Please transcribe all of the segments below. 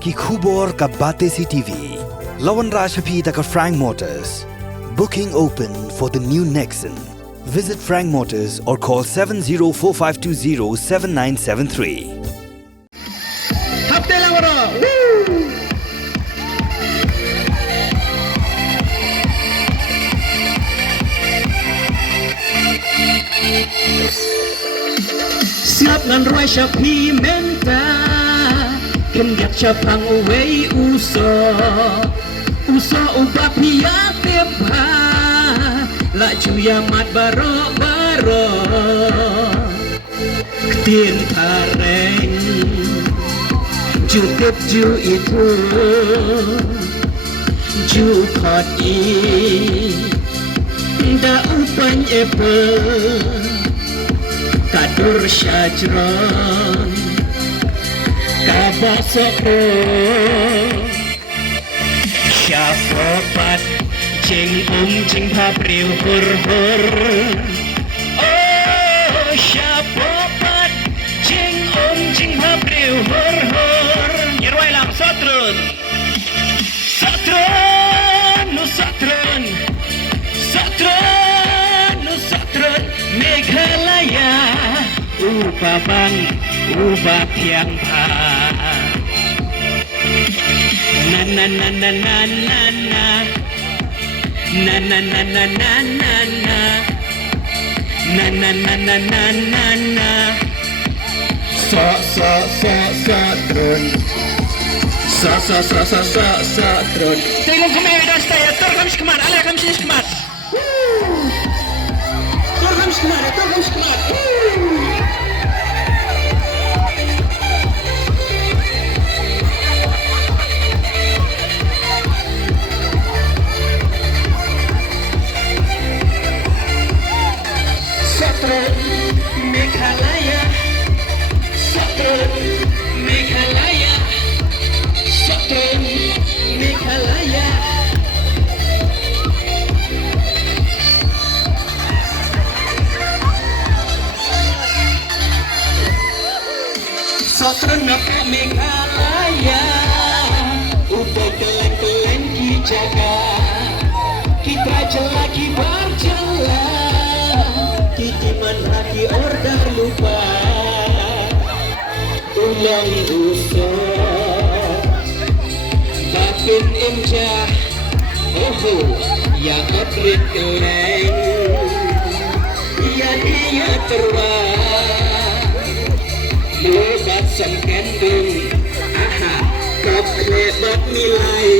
ki khubor ka bate CTV. Lawan Rajaphi taka Frank Motors. Booking open for the new Nexon. Visit Frank Motors or call 7045207973. Siap ngan Rajaphi menta kenyak capang uwei uso ubah pihak tepha la juya mat baro tin kareng ju itu ju khot i da upan kadur syajron kabasoko syafopat jeng jeng pabriu hur oh syafopat jeng pabriu hur nyerwai lang satrun Meghalaya Ubabang Ubah Tiang Pa Na na na na na na na Na na na na na na na Na na na na na na na Trun Trun Tengok kemana dah saya Terkam sekemat Alah kami sini sekemat Vamos kemar. Satro Meghalaya Satron ngapa Meghalaya Udah kelen dijaga Kita jelaki berjela Kitiman hati order lupa Ulang usah Batin imjah Ya atlet keleng Ya dia lebat sang kendung kap lebat nilai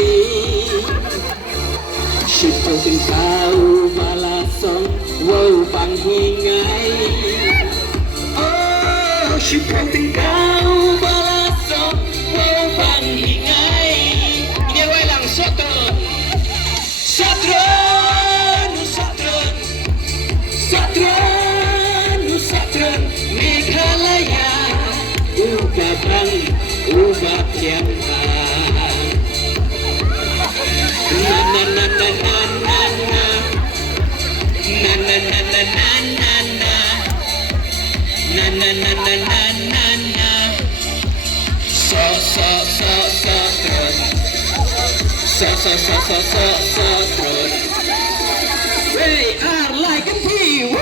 Syipau tingkau balasong wow panghingai oh syipau tingkau balasong wow panghingai ini walang satron Meghalaya Ubabang Ubah Tiang Pa Na na na na na na na Na na na na na na na Na na na na na na na Trun We are like a pea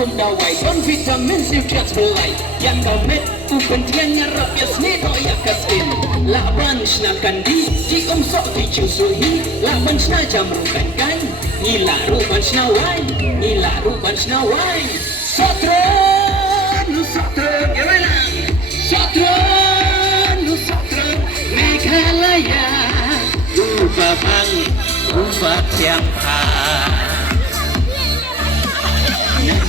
Kundawai don vitamin nutrients belai yang gamet upendian nyarap yasne toya kaskin laban shna kandi di umsok di chusuhi laban shna jamrukan kan nilaruban shna wai satron ewelang satron Meghalaya Ubabang Ubah Tiang Pa